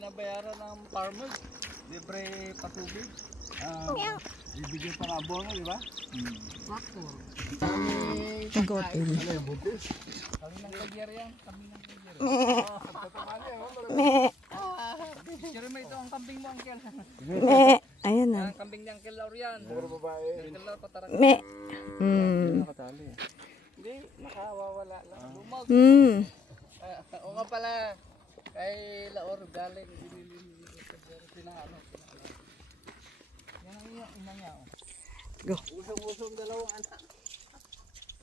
binabayaran ng farmers. Libre patubig. Bibigyan pa ng abono, di ba? Tractor. Tagotin. Ano yung buntis? Kami ng kagyar yan. Kami ng kagyar. Pero may ito ang kambing mo, Uncle. Ayan na. Ang kambing ni Uncle Laur yan. Puro babae. Uncle Laur patarang. Nakatali. Hindi, nakawawala lang. Lumag. O nga pala, kay Laor galing. Pinahalo. Yan ang iyong ina niya. Go. Usong-usong dalawang anak.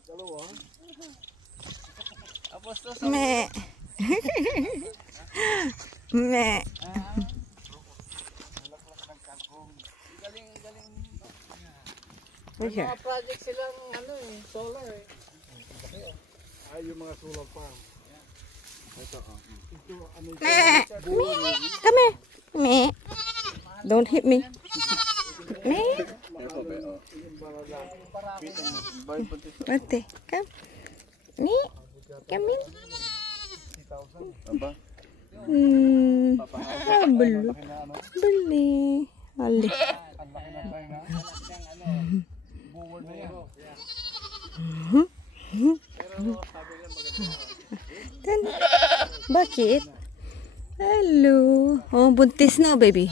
Dalawa? Apos to sa... Me. Me. Galing. Where's May your? mga project silang ano eh, solar eh. Ay, yung mga solar farm. Ito, ito, ano ito? Come here. Me. Don't hit me. Me. Birthday. Come. Me. Come in. Aba? Beli. Beli. Ali. Ang laki na tayo nga. Buward na yan. Bakit? Hello. Oh, buntis na, baby.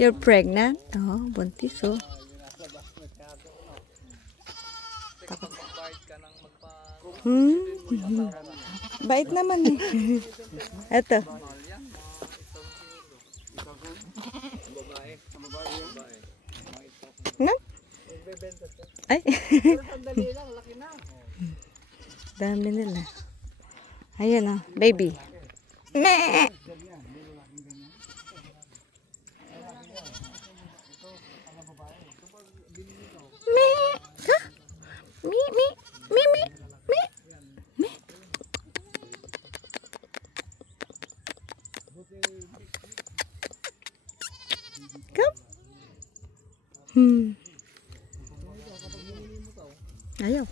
You're pregnant? Oh, buntis, oh. Bait naman eh. Eto. Nan? Ay. Sandali lang, laki na. Dami nila. Ayan oh, baby. Me. Me. Ha? Me. Come. Ayaw.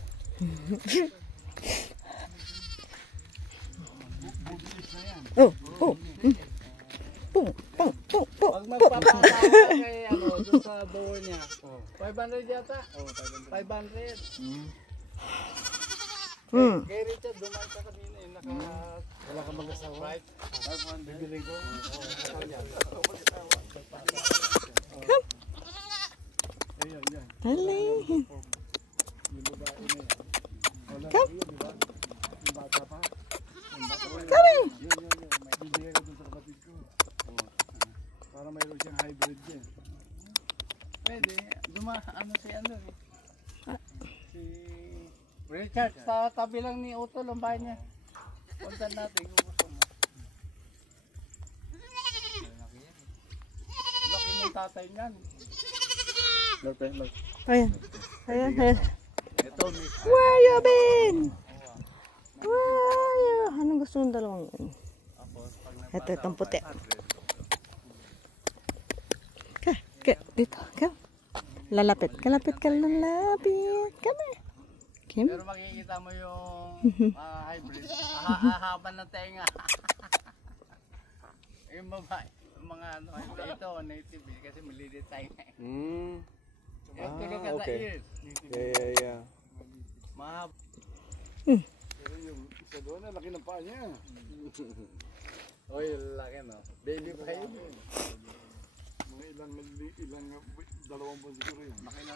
Oh. Pung. Pag magpapakala kay ano, doon sa door niya. 500 yata? 500. Kay Richard, dumaan ka kanina eh. Wala ka mag-asawa? Right? Bibili ko. Come. Ayan. Dali. Yung babae na yan. Wala Come. kayo, di ba? Yung bata pa. Come. Yun. Bibigay ko dun sa kapatid ko. Para mayroon siyang hybrid din. Pwede. Ano si ano eh. Si Richard, sa tabi lang ni Utol ang bahay niya. Punta natin kung gusto mo. Laki ng tatay niyan. Ayan. Ito, Miss. Where you been? Where you? Anong gusto ng dalawang yun? Ito, itong puti. Dito. Come. Lalapit. Kalapit. Come. Kim? Pero makikita mo yung hybrid. Hahaban ng tenga. Yung babae. Mga ano, ito native eh, kasi malilit tayo. Yung tulog ka sa ears. Yeah. Mahab. Pero yung isa doon, laki ng paa niya. Oy, laki no. Baby pa yun. Mga ilang dalawang buwan siguro yun. Laki ng